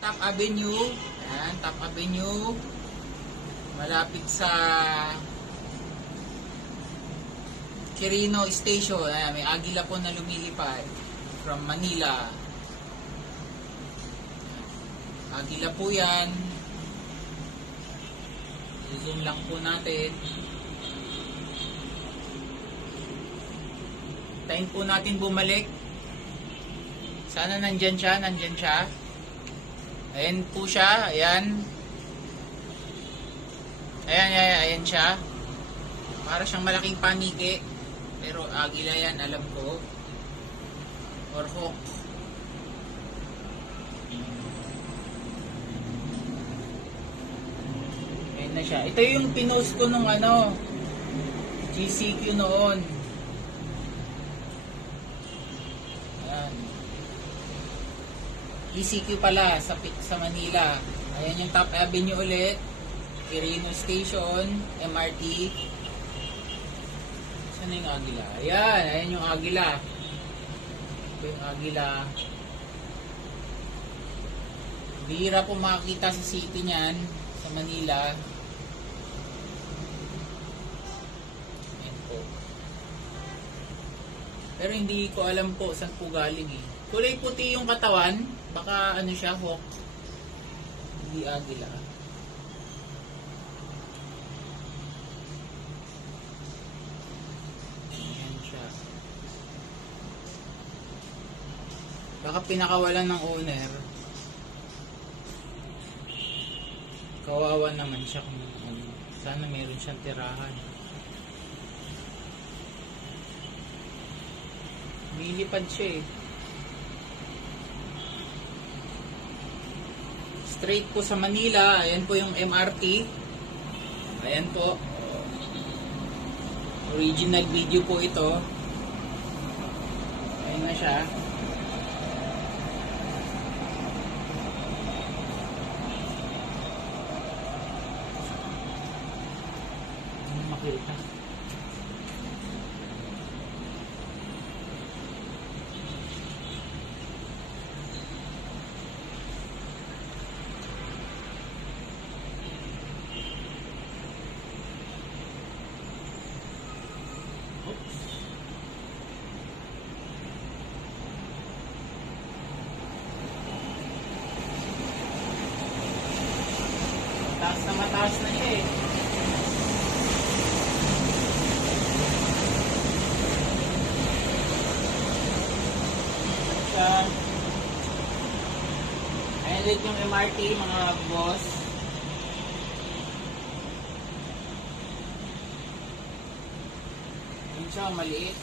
Top Avenue. Ayan, Top Avenue. Malapit sa Quirino Station. Ayan, may agila po na lumilipad from Manila. Agila po yan. I-zoom lang po natin. Tayin po natin bumalik. Sana nandyan siya. Nandyan siya. Ayan po siya. Ayan. Ayan siya. Para siyang malaking paniki. Pero agila yan, alam ko. Or hawk. Ayan na siya. Ito yung pinost ko nung GCQ noon. Ayan. GCQ pala sa Manila. Ayan yung Top Avenue ulit. Quirino Station, MRT. Saan yung agila? Ayan, ayan yung agila. Ito yung agila. Bihira po makakita sa city niyan, sa Manila. Ayan po. Pero hindi ko alam po saan po galing eh. Kulay puti yung katawan. Baka siya, hawk. Hindi agila. Baka pinakawalan ng owner. Kawawa naman siya kung sana meron siyang tirahan. Milipad siya eh. Straight po sa Manila. Ayan po yung MRT. Ayan po. Original video po ito. Ayan na siya. Makita. Oops. Mataas na siya eh. Ayan ulit yung MRT mga boss. Ayan siya, maliit.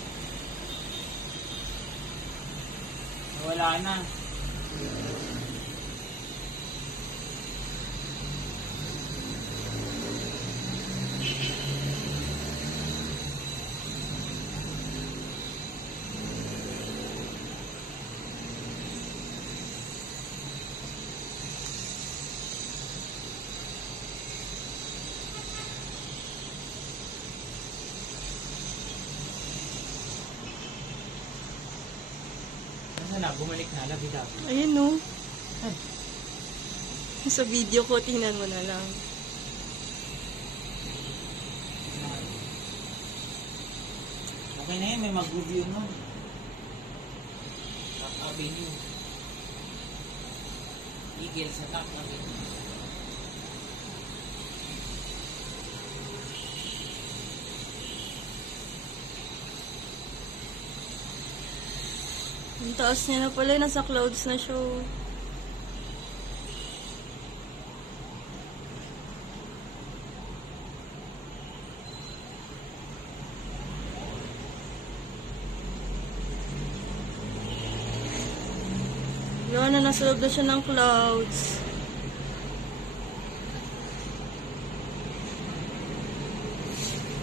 Wala na. Na, bumalik na, labi-labi. Ayan no. Sa video ko, tingnan mo na lang. Okay na yun, may mag-review nun. Top Avenue. Eagle sa Top Avenue. Ang taas niya na pala, nasa clouds na siya. Yan na, nasa loob na siya ng clouds.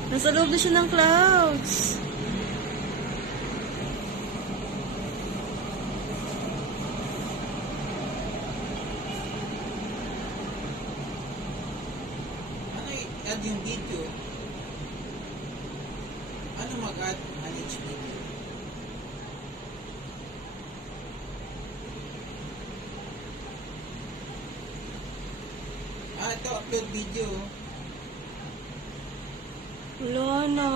Nasa loob na siya ng clouds. Add yung video. Ano mag-add? Manage video. bakit ka upload video? Wala na.